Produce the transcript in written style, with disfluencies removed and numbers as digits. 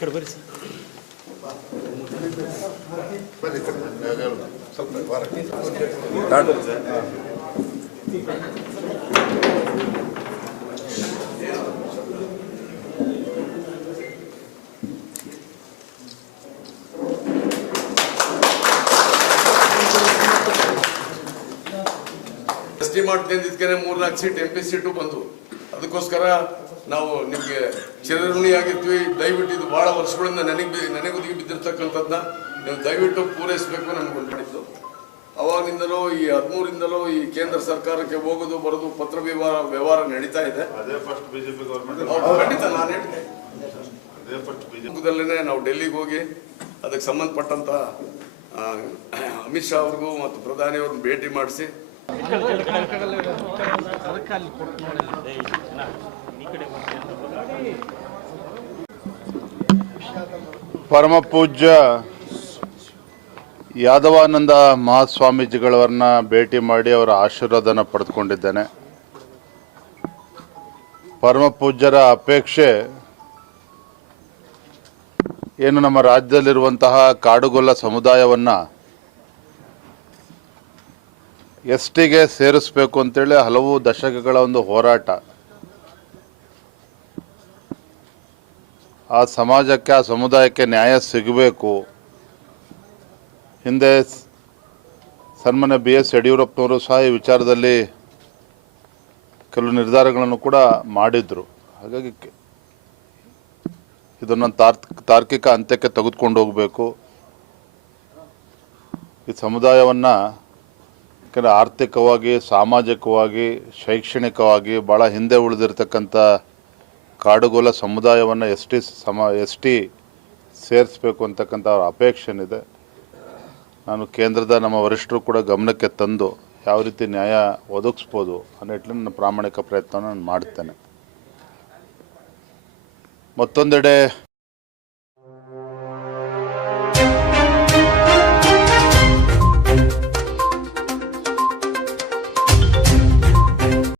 ಕಡೆ ಬರ್ರಿ sir. ST ಮಾಡ್ತಿದ್ದಕ್ಕೆ 3-4 ಸೀಟ್ MP ಸೀಟು ಬಂದು, ಅದಕ್ಕೋಸ್ಕರ ನಾವು ನಿಮಗೆ ಚಿರಋಣಿಯಾಗಿರ್ತೀವಿ. ದಯವಿಟ್ಟು ಇದು ಬಹಳ ವರ್ಷಗಳಿಂದ ನನಗೊದಗಿ ಬಿದ್ದಿರ್ತಕ್ಕಂಥದ್ದನ್ನ ನೀವು ದಯವಿಟ್ಟು ಪೂರೈಸಬೇಕು ನಮ್ಗೆ ಮಾಡಿದ್ದು. ಅವಾಗಿನಿಂದಲೂ ಈ 13ರಿಂದಲೂ ಈ ಕೇಂದ್ರ ಸರ್ಕಾರಕ್ಕೆ ಹೋಗೋದು ಬರೋದು ಪತ್ರ ವ್ಯವಹಾರ ನಡೀತಾ ಇದೆ. ಖಂಡಿತ ನಾನು ಹೇಳಿದ್ದೆ ನಾವು ಡೆಲ್ಲಿಗೆ ಹೋಗಿ ಅದಕ್ಕೆ ಸಂಬಂಧಪಟ್ಟಂತ ಅಮಿತ್ ಶಾ ಅವ್ರಿಗೂ ಮತ್ತು ಪ್ರಧಾನಿ ಅವ್ರನ್ನ ಭೇಟಿ ಮಾಡಿಸಿ ಪರಮ ಪೂಜ್ಯ ಯಾದವಾನಂದ ಮಹಾಸ್ವಾಮೀಜಿಗಳವರನ್ನ ಭೇಟಿ ಮಾಡಿ ಅವರ ಆಶೀರ್ವಾದನ ಪಡೆದುಕೊಂಡಿದ್ದೇನೆ. ಪರಮ ಪೂಜ್ಯರ ಅಪೇಕ್ಷೆ ಏನು, ನಮ್ಮ ರಾಜ್ಯದಲ್ಲಿರುವಂತಹ ಕಾಡುಗೊಲ್ಲ ಸಮುದಾಯವನ್ನು ಎಸ್ಟಿಗೆ ಸೇರಿಸಬೇಕು ಅಂತೇಳಿ ಹಲವು ದಶಕಗಳ ಒಂದು ಹೋರಾಟ. ಆ ಸಮಾಜಕ್ಕೆ, ಆ ಸಮುದಾಯಕ್ಕೆ ನ್ಯಾಯ ಸಿಗಬೇಕು. ಹಿಂದೆ ಸನ್ಮಾನ್ಯ BS ಯಡಿಯೂರಪ್ಪನವರು ಸಹ ಈ ವಿಚಾರದಲ್ಲಿ ಕೆಲವು ನಿರ್ಧಾರಗಳನ್ನು ಕೂಡ ಮಾಡಿದರು. ಹಾಗಾಗಿ ಇದನ್ನು ತಾರ್ಕಿಕ ಅಂತ್ಯಕ್ಕೆ ತೆಗೆದುಕೊಂಡು ಹೋಗಬೇಕು. ಈ ಸಮುದಾಯವನ್ನು ಆರ್ಥಿಕವಾಗಿ, ಸಾಮಾಜಿಕವಾಗಿ, ಶೈಕ್ಷಣಿಕವಾಗಿ ಭಾಳ ಹಿಂದೆ ಉಳಿದಿರ್ತಕ್ಕಂಥ ಕಾಡುಗೊಲ್ಲ ಸಮುದಾಯವನ್ನು ಎಸ್ ಟಿ ಸೇರಿಸಬೇಕು ಅಂತಕ್ಕಂಥ ಅವರ ಅಪೇಕ್ಷೆ ಏನಿದೆ, ನಾನು ಕೇಂದ್ರದ ನಮ್ಮ ವರಿಷ್ಠರು ಕೂಡ ಗಮನಕ್ಕೆ ತಂದು ಯಾವ ರೀತಿ ನ್ಯಾಯ ಒದಗಿಸ್ಬೋದು ಅನ್ನೋ ನಿಟ್ಟಿನಲ್ಲಿ ನನ್ನ ಪ್ರಾಮಾಣಿಕ ಪ್ರಯತ್ನವನ್ನು ನಾನು ಮಾಡ್ತೇನೆ. ಮತ್ತೊಂದೆಡೆ